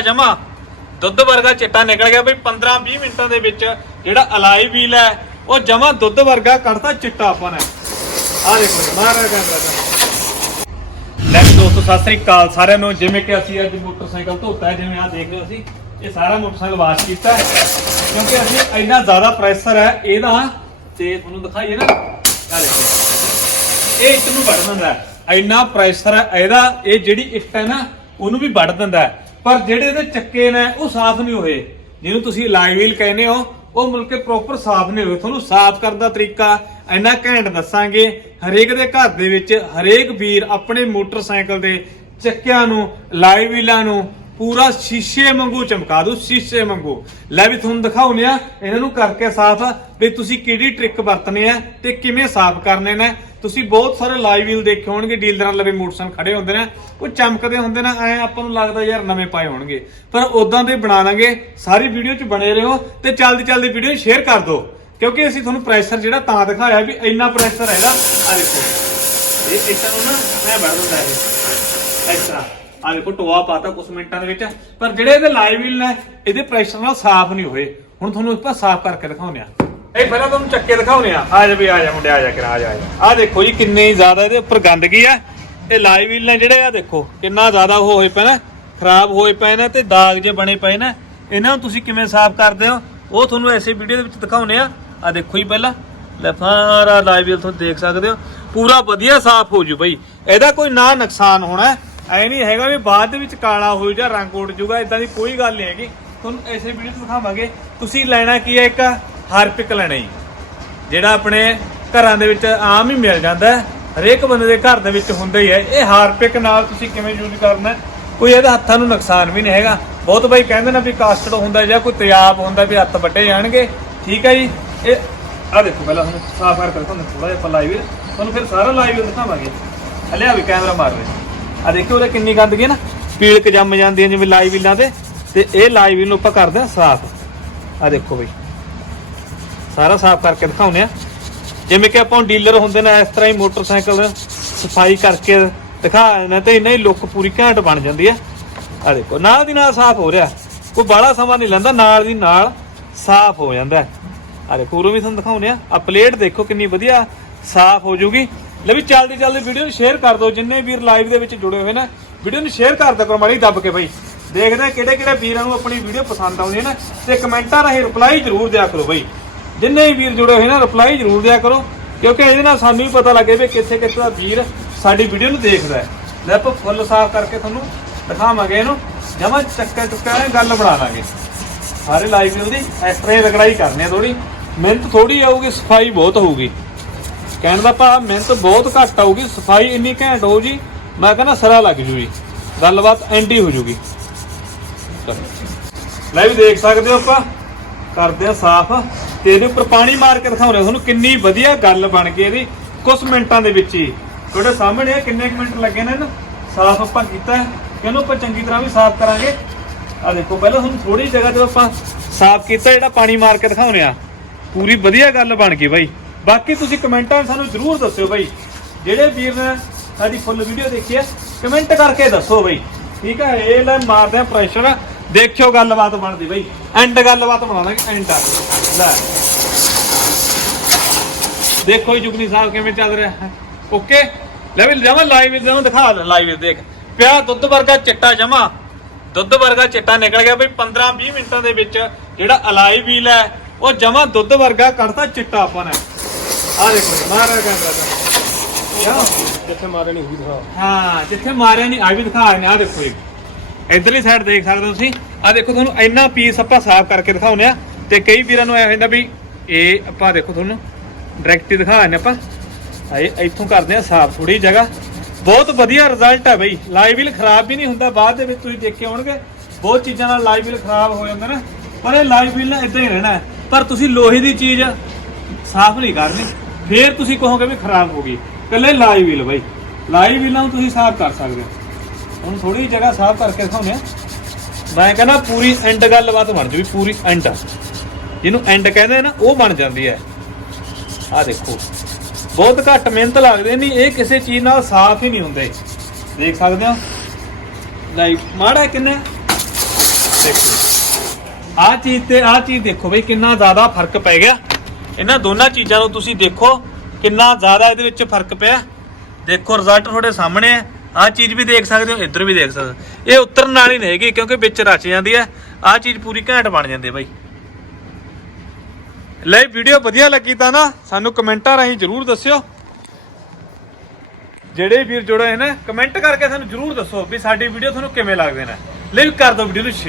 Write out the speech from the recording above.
ਜਮਾ। ਦੁੱਧ ਵਰਗਾ ਚਿੱਟਾ ਨਿਕਲ ਗਿਆ ਬਈ 15-20 ਮਿੰਟਾਂ ਦੇ ਵਿੱਚ ਜਿਹੜਾ ਅਲਾਈ ਵੀਲ ਹੈ, ਉਹ ਜਮਾ ਦੁੱਧ ਵਰਗਾ ਕੱਢਤਾ ਚਿੱਟਾ ਆਪਾਂ ਨੇ। ਆ ਦੇਖੋ ਮਾਰਾ ਕੈਮਰਾ ਲੈ ਦੋਸਤੋ, ਸਤਿ ਸ੍ਰੀ ਅਕਾਲ ਸਾਰਿਆਂ ਨੂੰ। ਜਿਵੇਂ ਕਿ ਅਸੀਂ ਅੱਜ ਮੋਟਰਸਾਈਕਲ ਧੋਤਾ ਹੈ, ਜਿਵੇਂ ਆ ਦੇਖ ਰਹੇ ਹੋ ਅਸੀਂ ਇਹ ਸਾਰਾ ਮੋਟਰਸਾਈਕਲ ਵਾਸ਼ ਕੀਤਾ ਹੈ। ਕਿਉਂਕਿ ਅਸੀਂ ਇੰਨਾ ਜ਼ਿਆਦਾ ਪ੍ਰੈਸ਼ਰ ਹੈ ਇਹਦਾ, ਤੇ ਤੁਹਾਨੂੰ ਦਿਖਾਈਏ ਨਾ। ਆ ਦੇਖੋ ਇਹ ਇੱਟ ਨੂੰ ਵੱਢ ਦਿੰਦਾ ਇੰਨਾ ਪ੍ਰੈਸ਼ਰ ਹੈ ਇਹਦਾ, ਇਹ ਜਿਹੜੀ ਇੱਟ ਹੈ ਨਾ, ਉਹਨੂੰ ਵੀ ਵੱਢ ਦਿੰਦਾ ਹੈ। ਪਰ ਜਿਹੜੇ ਇਹਦੇ ਚੱਕੇ ਨੇ, ਉਹ ਸਾਫ਼ ਨਹੀਂ ਹੋਏ। ਜਿਹਨੂੰ ਤੁਸੀਂ ਲਾਈਵ ਕਹਿੰਦੇ ਹੋ, ਉਹ ਮਿਲ ਕੇ ਪ੍ਰੋਪਰ ਸਾਫ਼ ਨਹੀਂ ਹੋਏ। ਤੁਹਾਨੂੰ ਸਾਫ਼ ਕਰਨ ਦਾ ਤਰੀਕਾ ਇੰਨਾ ਘੈਂਟ ਦੱਸਾਂਗੇ, ਹਰੇਕ ਦੇ ਘਰ ਦੇ ਵਿੱਚ ਹਰੇਕ ਵੀਰ ਆਪਣੇ ਮੋਟਰਸਾਈਕਲ ਦੇ ਚੱਕਿਆਂ ਨੂੰ, ਲਾਈਵ ਵੀਲਾਂ ਨੂੰ ਪੂਰਾ ਸ਼ੀਸ਼ੇ ਵਾਂਗੂ ਚਮਕਾ ਦੂ ਸ਼ੀਸ਼ੇ ਵਾਂਗੂ। ਲੈ ਵੀ ਤੁਹਾਨੂੰ ਦਿਖਾਉਨੇ ਆ ਇਹਨਾਂ ਨੂੰ ਕਰਕੇ ਸਾਫ਼ ਵੀ ਤੁਸੀਂ ਕਿਹੜੀ ਟ੍ਰਿਕ ਵਰਤਨੇ ਆ ਤੇ ਕਿਵੇਂ ਸਾਫ਼ ਕਰਨੇ ਨੇ। ਤੁਸੀਂ ਬਹੁਤ ਸਾਰੇ ਲਾਈਵ ਵੀਲ ਦੇਖੇ ਹੋਣਗੇ, ਡੀਲਰਾਂ ਲਵੇ ਮੋਟਰਸਾਈਕਲ ਖੜੇ ਹੁੰਦੇ ਨੇ, ਉਹ ਚਮਕਦੇ ਹੁੰਦੇ ਨੇ, ਐ ਆਪਾਂ ਨੂੰ ਲੱਗਦਾ ਯਾਰ ਨਵੇਂ ਪਾਏ ਹੋਣਗੇ। ਪਰ ਉਦਾਂ ਦੇ ਬਣਾ ਲਾਂਗੇ, ਸਾਰੀ ਵੀਡੀਓ 'ਚ ਬਣੇ ਰਹੋ ਤੇ ਜਲਦੀ ਜਲਦੀ ਵੀਡੀਓ ਸ਼ੇਅਰ ਕਰ ਦਿਓ। ਕਿਉਂਕਿ ਅਸੀਂ ਤੁਹਾਨੂੰ ਪ੍ਰੈਸ਼ਰ ਜਿਹੜਾ ਤਾਂ ਦਿਖਾਇਆ ਵੀ ਇੰਨਾ ਪ੍ਰੈਸ਼ਰ ਹੈ ਇਹਦਾ ਆ ਦੇਖੋ। ਇਹ ਇੱਟਾਂ ਨੂੰ ਨਾ, ਮੈਂ ਵੜ ਦਿੰਦਾ ਇਹ ਇਸ ਤਰ੍ਹਾਂ। ਆ ਦੇਖੋ, ਟੋਆ ਪਾਤਾ ਕੁਝ ਮਿੰਟਾਂ ਦੇ ਵਿੱਚ। ਪਰ ਜਿਹੜੇ ਇਹਦੇ ਲਾਈਵ ਵੀਲ ਨੇ, ਇਹਦੇ ਪ੍ਰੈਸ਼ਰ ਨਾਲ ਸਾਫ਼ ਨਹੀਂ ਹੋਏ। ਹੁਣ ਤੁਹਾਨੂੰ ਆਪਾਂ ਸਾਫ਼ ਕਰਕੇ ਦਿਖਾਉਂਦੇ ਆ ਇਹ ਪਹਿਲਾਂ ਤੁਹਾਨੂੰ ਚੱਕੇ ਦਿਖਾਉਂਦੇ ਆ ਆ ਜਾ ਵੀ ਆ ਜਾ ਮੁੰਡੇ, ਆ ਜਾ ਕਿਰਾ, ਆ ਜਾ, ਆ ਦੇਖੋ ਜੀ, ਕਿੰਨੇ ਜ਼ਿਆਦਾ ਇਹਦੇ ਉੱਪਰ ਗੰਦਗੀ ਆ। ਇਹ ਲਾਈਵ ਵੀਲ ਨੇ ਜਿਹੜੇ ਆ ਦੇਖੋ, ਕਿੰਨਾ ਜ਼ਿਆਦਾ ਉਹ ਹੋਏ ਪਏ ਨੇ, ਖਰਾਬ ਹੋਏ ਪਏ ਨੇ ਤੇ ਦਾਗ ਜੇ ਬਣੇ ਪਏ ਨੇ। ਇਹਨਾਂ ਨੂੰ ਤੁਸੀਂ ਕਿਵੇਂ ਸਾਫ਼ ਕਰਦੇ ਹੋ? ਉਹ ਤੁਹਾਨੂੰ ਐਸੇ ਵੀਡੀਓ ਦੇ ਵਿੱਚ ਦਿਖਾਉਂਦੇ ਆ ਆ ਦੇਖੋ ਜੀ ਪਹਿਲਾਂ। ਲੈ ਸਾਰਾ ਲਾਈਵ ਵੀਲ ਤੁਸੀਂ ਦੇਖ ਸਕਦੇ ਹੋ। ਪੂਰਾ ਵਧੀਆ ਸਾਫ਼ ਹੋ ਜੂ ਬਈ। ਇਹਦਾ ਕੋਈ ਨਾ ਨੁਕਸਾਨ ਹੋਣਾ। ਐ ਨਹੀਂ ਹੈਗਾ ਵੀ ਬਾਅਦ ਦੇ ਵਿੱਚ ਕਾਲਾ ਹੋ ਜਾਂ ਰੰਗ ਉੱਡ ਜੂਗਾ ਇਦਾਂ ਦੀ ਕੋਈ ਗੱਲ ਨਹੀਂ ਹੈਗੀ। ਤੁਹਾਨੂੰ ਐਸੇ ਵੀਡੀਓ 'ਚ ਦਿਖਾਵਾਂਗੇ, ਤੁਸੀਂ ਲੈਣਾ ਕੀ ਹੈ ਇੱਕ ਹਾਰਪਿਕ ਲੈਣਾ ਜੀ। ਜਿਹੜਾ ਆਪਣੇ ਘਰਾਂ ਦੇ ਵਿੱਚ ਆਮ ਹੀ ਮਿਲ ਜਾਂਦਾ ਹੈ, ਹਰੇਕ ਬੰਦੇ ਦੇ ਘਰ ਦੇ ਵਿੱਚ ਹੁੰਦਾ ਹੀ ਹੈ। ਇਹ ਹਾਰਪਿਕ ਨਾਲ ਤੁਸੀਂ ਕਿਵੇਂ ਯੂਜ਼ ਕਰਨਾ ਕੋਈ ਇਹਦਾ ਹੱਥਾਂ ਨੂੰ ਨੁਕਸਾਨ ਵੀ ਨਹੀਂ ਹੈਗਾ। ਬਹੁਤ ਬਾਈ ਕਹਿੰਦੇ ਨੇ ਵੀ ਕਾਸਟਡ ਹੁੰਦਾ ਜਾਂ ਕੋਈ ਤਿਆਬ ਹੁੰਦਾ ਵੀ ਹੱਥ ਵੱਟੇ ਜਾਣਗੇ। ਠੀਕ ਹੈ ਜੀ, ਇਹ ਆ ਦੇਖੋ ਪਹਿਲਾਂ ਤੁਹਾਨੂੰ ਸਾਫ਼ ਕਰਕੇ ਤੁਹਾਨੂੰ ਥੋੜਾ ਜਿਹਾ ਆਪਾਂ ਲਾਈਵ ਤੁਹਾਨੂੰ ਫਿਰ ਸਾਰਾ ਲਾਈਵ ਦਿਖਾਵਾਂਗੇ। ਹਲਿਆ ਵੀ ਕੈਮਰਾ ਮਾਰ ਰਹੇ ਆ ਦੇਖੋ ਉਹਦੇ ਕਿੰਨੀ ਗੰਦਗੀ ਹੈ ਨਾ। ਪੀਲਕ ਜੰਮ ਜਾਂਦੀ ਹੈ ਜਿਵੇਂ ਲਾਈਵ ਵੀਲਾਂ ਤੇ। ਤੇ ਇਹ ਲਾਈਵ ਵੀਲ ਨੂੰ ਆਪਾਂ ਕਰਦੇ ਹਾਂ ਸਾਫ਼। ਆ ਦੇਖੋ ਬਈ। ਸਾਰਾ ਸਾਫ਼ ਕਰਕੇ ਦਿਖਾਉਂਦੇ ਆ ਜਿਵੇਂ ਕਿ ਆਪਾਂ ਡੀਲਰ ਹੁੰਦੇ ਨੇ, ਇਸ ਤਰ੍ਹਾਂ ਹੀ ਮੋਟਰਸਾਈਕਲ ਸਫ਼ਾਈ ਕਰਕੇ ਦਿਖਾ ਦਿੰਦੇ ਤੇ ਇਹਨਾਂ ਹੀ ਲੁੱਕ ਪੂਰੀ ਘੈਂਟ ਬਣ ਜਾਂਦੀ ਹੈ। ਆ ਦੇਖੋ, ਨਾਲ ਦੀ ਨਾਲ ਸਾਫ਼ ਹੋ ਰਿਹਾ। ਕੋਈ ਬਾਹਲਾ ਸਮਾਂ ਨਹੀਂ ਲੈਂਦਾ, ਨਾਲ ਦੀ ਨਾਲ ਸਾਫ਼ ਹੋ ਜਾਂਦਾ ਆ ਦੇਖੋ, ਉਰੋਂ ਵੀ ਤੁਹਾਨੂੰ ਦਿਖਾਉਂਦੇ ਆ ਆ ਪਲੇਟ ਦੇਖੋ ਕਿੰਨੀ ਵਧੀਆ ਸਾਫ਼ ਹੋ ਜੂਗੀ। ਲੈ ਵੀ ਜਲਦੀ ਜਲਦੀ ਵੀਡੀਓ ਨੂੰ ਸ਼ੇਅਰ ਕਰ ਦਿਓ, ਜਿੰਨੇ ਵੀਰ ਲਾਈਵ ਦੇ ਵਿੱਚ ਜੁੜੇ ਹੋਏ ਨੇ ਵੀਡੀਓ ਨੂੰ ਸ਼ੇਅਰ ਕਰ ਦਿਓ ਕਰੋ ਮਾੜੀ ਦੱਬ ਕੇ ਬਈ। ਦੇਖਦੇ ਆ ਕਿਹੜੇ ਕਿਹੜੇ ਵੀਰਾਂ ਨੂੰ ਆਪਣੀ ਵੀਡੀਓ ਪਸੰਦ ਆਉਂਦੀ ਹੈ ਨਾ, ਤੇ ਕਮੈਂਟਾਂ ਰਾਹੀਂ ਰਿਪਲਾਈ ਜ਼ਰੂਰ ਦਿਆ ਕਰੋ ਬਈ। ਜਿੰਨੇ ਵੀ ਵੀਰ ਜੁੜੇ ਹੋਏ ਨਾ ਰਿਪਲਾਈ ਜ਼ਰੂਰ ਦਿਆ ਕਰੋ, ਕਿਉਂਕਿ ਇਹਦੇ ਨਾਲ ਸਾਨੂੰ ਵੀ ਪਤਾ ਲੱਗੇ ਵੀ ਕਿੱਥੇ ਕਿੱਥੇ ਦਾ ਵੀਰ ਸਾਡੀ ਵੀਡੀਓ ਨੂੰ ਦੇਖਦਾ ਹੈ। ਲੈ ਆਪਾਂ ਫੁੱਲ ਸਾਫ਼ ਕਰਕੇ ਤੁਹਾਨੂੰ ਦਿਖਾਵਾਂਗੇ ਇਹਨੂੰ, ਜਮਾ ਚੱਕਾ ਚੁੱਕਾ ਨਾਲ ਗੱਲ ਬਣਾ ਲਾਂਗੇ। ਸਾਰੇ ਲਾਈਵ ਵੀ ਉਹਦੀ ਰਗੜਾਈ ਕਰਨੀ ਆ ਥੋੜੀ ਮਿਹਨਤ ਥੋੜੀ ਆਊਗੀ, ਸਫ਼ਾਈ ਬਹੁਤ ਹੋਊਗੀ। ਕਹਿਣ ਦਾ ਭਾਵ ਮਿਹਨਤ ਬਹੁਤ ਘੱਟ ਆਊਗੀ, ਸਫ਼ਾਈ ਇੰਨੀ ਘੈਂਟ ਹੋਊ ਜੀ, ਮੈਂ ਕਹਿੰਦਾ ਸਰਾ ਲੱਗ ਜੂ ਜੀ ਗੱਲਬਾਤ ਐਂਡੀ ਹੋ ਜੂਗੀ। ਲੈ ਵੀ ਦੇਖ ਸਕਦੇ ਹੋ ਆਪਾਂ, ਕਰਦੇ ਆ ਸਾਫ਼। ਤੇ ਇਹਦੇ ਉੱਪਰ ਪਾਣੀ ਮਾਰ ਕੇ ਦਿਖਾਉਂਦੇ ਆ ਤੁਹਾਨੂੰ ਕਿੰਨੀ ਵਧੀਆ ਗੱਲ ਬਣ ਗਈ ਇਹਦੀ ਕੁਝ ਮਿੰਟਾਂ ਦੇ ਵਿੱਚ ਹੀ। ਤੁਹਾਡੇ ਸਾਹਮਣੇ ਆ, ਕਿੰਨੇ ਕੁ ਮਿੰਟ ਲੱਗੇ ਨੇ ਇਹਨੂੰ? ਸਾਫ਼ ਆਪਾਂ ਕੀਤਾ ਹੈ। ਇਹਨੂੰ ਆਪਾਂ ਚੰਗੀ ਤਰ੍ਹਾਂ ਵੀ ਸਾਫ਼ ਕਰਾਂਗੇ। ਆ ਦੇਖੋ, ਪਹਿਲਾਂ ਤੁਹਾਨੂੰ ਥੋੜੀ ਜਗ੍ਹਾ ਤੇ ਆਪਾਂ ਸਾਫ਼ ਕੀਤਾ, ਜਿਹੜਾ ਪਾਣੀ ਮਾਰ ਕੇ ਦਿਖਾਉਂਦੇ ਆ ਪੂਰੀ ਵਧੀਆ ਗੱਲ ਬਣ ਗਈ ਬਾਈ। ਬਾਕੀ ਤੁਸੀਂ ਕਮੈਂਟਾਂ ਸਾਨੂੰ ਜ਼ਰੂਰ ਦੱਸਿਓ ਬਾਈ। ਜਿਹੜੇ ਵੀਰ ਨੇ ਸਾਡੀ ਫੁੱਲ ਵੀਡੀਓ ਦੇਖੀ ਹੈ, ਕਮੈਂਟ ਕਰਕੇ ਦੱਸੋ ਬਾਈ। ਠੀਕ ਹੈ, ਇਹ ਲੈ ਮਾਰਦੇ ਆ ਪ੍ਰੈਸ਼ਰ ਦੇਖਿਓ ਗੱਲਬਾਤ ਬਣਦੀ ਬਾਈ। ਐਂਡ ਗੱਲਬਾਤ ਬਣਾਵਾਂਗੇ ਐਂਡ ਲੈ। ਦੇਖੋ ਜੀ, ਜੁਗਨੀ ਸਾਹਿਬ ਕਿਵੇਂ ਚੱਲ ਰਿਹਾ ਹੈ। ਓਕੇ ਲੈ ਵੀ ਜਮਾ ਲਾਈਵ ਜਮਾ ਦਿਖਾ ਲੈ ਲਾਈਵ ਦੇਖ। ਪਿਆ ਦੁੱਧ ਵਰਗਾ ਚਿੱਟਾ ਜਮਾ। ਦੁੱਧ ਵਰਗਾ ਚਿੱਟਾ ਨਿਕਲ ਗਿਆ ਬਈ 15 20 ਮਿੰਟਾਂ ਦੇ ਵਿੱਚ। ਜਿਹੜਾ ਅਲਾਈ ਵੀਲ ਹੈ, ਉਹ ਜਮਾ ਦੁੱਧ ਵਰਗਾ ਕੱਢਤਾ ਚਿੱਟਾ ਆਪਾਂ ਨੇ। ਆ ਦੇਖੋ ਮਾਰਾ ਕੈਮਰਾ ਦਾ ਜਿੱਥੇ ਮਾਰੇ ਨਹੀਂ ਹੋਈ ਦਿਖਾ। ਹਾਂ ਜਿੱਥੇ ਮਾਰਿਆ ਨਹੀਂ ਆ ਵੀ ਦਿਖਾ ਰਹੇ ਨੇ ਆ ਦੇਖੋ ਜੀ। ਇਧਰਲੀ ਸਾਈਡ ਦੇਖ ਸਕਦੇ ਹੋ ਤੁਸੀਂ। ਆ ਦੇਖੋ ਤੁਹਾਨੂੰ ਇੰਨਾ ਪੀਸ ਆਪਾਂ ਸਾਫ਼ ਕਰਕੇ ਦਿਖਾਉਂਦੇ ਆ ਤੇ ਕਈ ਵੀਰਾਂ ਨੂੰ ਐ ਹੁੰਦਾ ਵੀ ਇਹ ਆਪਾਂ ਦੇਖੋ ਤੁਹਾਨੂੰ ਡਾਇਰੈਕਟ ਹੀ ਦਿਖਾ ਰਹੇ ਨੇ ਆਪਾਂ। ਆਏ ਇੱਥੋਂ ਕਰਦੇ ਆ ਸਾਫ਼ ਥੋੜੀ ਜਗ੍ਹਾ। ਬਹੁਤ ਵਧੀਆ ਰਿਜ਼ਲਟ ਹੈ ਬਈ। ਲਾਈਵ ਵੀਲ ਖਰਾਬ ਵੀ ਨਹੀਂ ਹੁੰਦਾ ਬਾਅਦ ਦੇ ਵਿੱਚ ਤੁਸੀਂ ਦੇਖੇ ਹੋਣਗੇ। ਬਹੁਤ ਚੀਜ਼ਾਂ ਨਾਲ ਲਾਈਵ ਵੀਲ ਖਰਾਬ ਹੋ ਜਾਂਦੇ ਨੇ। ਪਰ ਇਹ ਲਾਈਵ ਵੀਲ ਨਾਲ ਇਦਾਂ ਹੀ ਰਹਿਣਾ ਹੈ। ਪਰ ਤੁਸੀਂ ਲੋਹੇ ਦੀ ਚੀਜ਼ ਸਾਫ਼ ਨਹੀਂ ਕਰਨੀ। ਫੇਰ ਤੁਸੀਂ ਕਹੋਗੇ ਵੀ ਖਰਾਬ ਹੋ ਗਈ। ਕੱਲੇ ਲਾਈ ਵੀਲ ਬਈ। ਲਾਈ ਵੀਲਾਂ ਨੂੰ ਤੁਸੀਂ ਸਾਫ਼ ਕਰ ਸਕਦੇ ਹੋ। ਹੁਣ ਥੋੜੀ ਜਿਹੀ ਜਗ੍ਹਾ ਸਾਫ਼ ਕਰਕੇ ਦਿਖਾਉਂਦੇ ਆ ਮੈਂ ਕਹਿੰਦਾ ਪੂਰੀ ਐਂਡ ਗੱਲਬਾਤ ਬਣ ਜੂਗੀ, ਪੂਰੀ ਐਂਡ। ਜਿਹਨੂੰ ਐਂਡ ਕਹਿੰਦੇ ਨਾ, ਉਹ ਬਣ ਜਾਂਦੀ ਹੈ। ਆ ਦੇਖੋ। ਬਹੁਤ ਘੱਟ ਮਿਹਨਤ ਲੱਗਦੇ ਨਹੀਂ, ਇਹ ਕਿਸੇ ਚੀਜ਼ ਨਾਲ ਸਾਫ਼ ਹੀ ਨਹੀਂ ਹੁੰਦੇ। ਦੇਖ ਸਕਦੇ ਹੋ। ਲਾਈਵ ਮਾੜਾ ਕਿੰਨਾ? ਦੇਖੋ। ਆਹ ਚੀਜ਼ ਤੇ, ਆਹ ਚੀਜ਼ ਦੇਖੋ ਬਈ, ਕਿੰਨਾ ਜ਼ਿਆਦਾ ਫ਼ਰਕ ਪੈ ਗਿਆ। ਇਹਨਾਂ ਦੋਨਾਂ ਚੀਜ਼ਾਂ ਨੂੰ ਤੁਸੀਂ ਦੇਖੋ ਕਿੰਨਾ ਜ਼ਿਆਦਾ ਇਹਦੇ ਵਿੱਚ ਫ਼ਰਕ ਪਿਆ। ਦੇਖੋ ਰਿਜ਼ਲਟ ਤੁਹਾਡੇ ਸਾਹਮਣੇ ਹੈ ਆਹ ਚੀਜ਼ ਵੀ ਦੇਖ ਸਕਦੇ ਹੋ, ਇੱਧਰ ਵੀ ਦੇਖ ਸਕਦੇ ਹੋ। ਇਹ ਉਤਰਨ ਨਾਲ ਹੀ ਨਹੀਂ ਹੈਗੀ ਕਿਉਂਕਿ ਵਿੱਚ ਰਚ ਜਾਂਦੀ ਹੈ ਆਹ ਚੀਜ਼ ਪੂਰੀ ਘੈਂਟ ਬਣ ਜਾਂਦੀ ਹੈ ਬਾਈ। ਲੈ ਵੀਡੀਓ ਵਧੀਆ ਲੱਗੀ ਤਾਂ ਨਾ ਸਾਨੂੰ ਕਮੈਂਟਾਂ ਰਾਹੀਂ ਜਰੂਰ ਦੱਸਿਓ। ਜਿਹੜੇ ਵੀਰ ਜੁੜੇ ਨੇ, ਕਮੈਂਟ ਕਰਕੇ ਸਾਨੂੰ ਜਰੂਰ ਦੱਸੋ ਵੀ ਸਾਡੀ ਵੀਡੀਓ ਤੁਹਾਨੂੰ ਕਿਵੇਂ ਲੱਗਦੇ ਨੇ। ਲੈ ਕਰ ਦਿਓ ਵੀਡੀਓ ਨੂੰ ਸ਼ੇਅਰ।